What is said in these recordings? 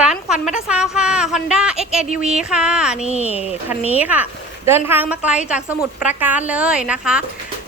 ร้านขวัญมัตซาวค่ะ Honda XADV ค่ะ นี่คันนี้ค่ะ เดินทางมาไกลจากสมุทรปราการเลยนะคะ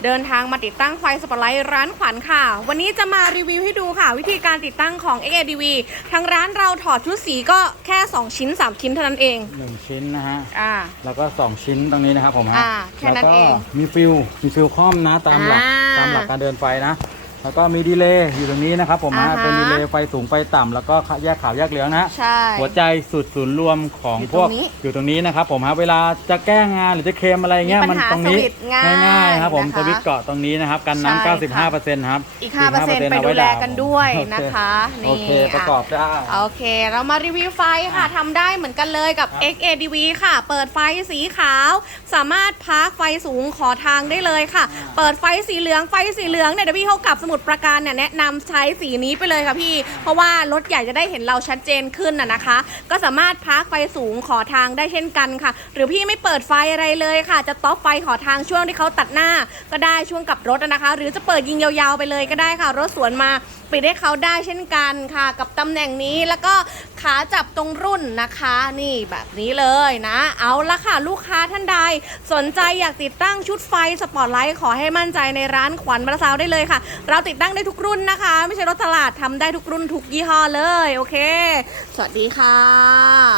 เดินทางมาติดตั้งไฟสปอตไลท์ร้านขวัญค่ะ วันนี้จะมารีวิวให้ดูค่ะ วิธีการติดตั้งของ XADV ทางร้านเราถอดชุดสีก็แค่ 2 ชิ้น 3 ชิ้นเท่านั้นเอง หนึ่งชิ้นนะฮะ อ่า แล้วก็ 2 ชิ้นตรงนี้นะครับผมฮะอ่าแค่นั้นล้วก็เองมีฟิลมีฟิลคอมนะตามหลักอ่า ตามหลักการเดินไฟนะ แล้วก็มีดีเลย์อยู่ตรงนี้นะครับผมฮะอ่าฮะ เป็นดีเลย์ไฟสูงไฟต่ำแล้วก็แยกขาวแยกเหลืองนะ ใช่ หัวใจสุดศูนย์รวมของอยู่พตรงวกนี้อยู่ตรงนี้นะครับผมฮะเวลาจะแก้งานหรือจะเคลมอะไรเงี้ยมีปัญมันหาตรงนี้สวิตช์ง่ายง่ายๆครับผมนะคะสวิตช์เกาะตรงนี้นะครับกันใช่ค่ะน้ำ95%ครับอีก 5%ไปดูแลกันด้วยนะคะโอเคนี่โอเคประกอบได้โอเค เรามารีวิวไฟค่ะทำได้เหมือนกันเลยกับ ครับ XADV ค่ะ เปิดไฟสีขาว สามารถพาร์คไฟสูงขอทางได้เลยค่ะอ่าเปิดไฟสีเหลืองไฟสีเหลืองเนี่ยเดี๋ยวพี่เขากลับสมุดประการเนี่ยแนะนำใช้สีนี้ไปเลยค่ะพี่ เพราะว่ารถใหญ่จะได้เห็นเราชัดเจนขึ้นน่ะนะคะ ก็สามารถพาร์คไฟสูงขอทางได้เช่นกันค่ะ หรือพี่ไม่เปิดไฟอะไรเลยค่ะ จะต๊อปไฟขอทางช่วงที่เขาตัดหน้า ก็ได้ช่วงกลับรถนะคะ หรือจะเปิดยิงยาวๆไปเลยก็ได้ค่ะ รถสวนมา ปิดให้เขาได้เช่นกันค่ะ กับตำแหน่งนี้แล้วก็ขาจับตรงรุ่นนะคะ นี่แบบนี้เลยนะ เอาละค่ะลูกค้าท่านใด สนใจอยากติดตั้งชุดไฟสปอตไลท์ขอให้มั่นใจในร้านขวัญปรรซาวได้เลยค่ะ เราติดตั้งได้ทุกรุ่นนะคะ ไม่ใช่รถตลาดทำได้ทุกรุ่นทุกยี่ห้อเลย โอเค สวัสดีค่ะ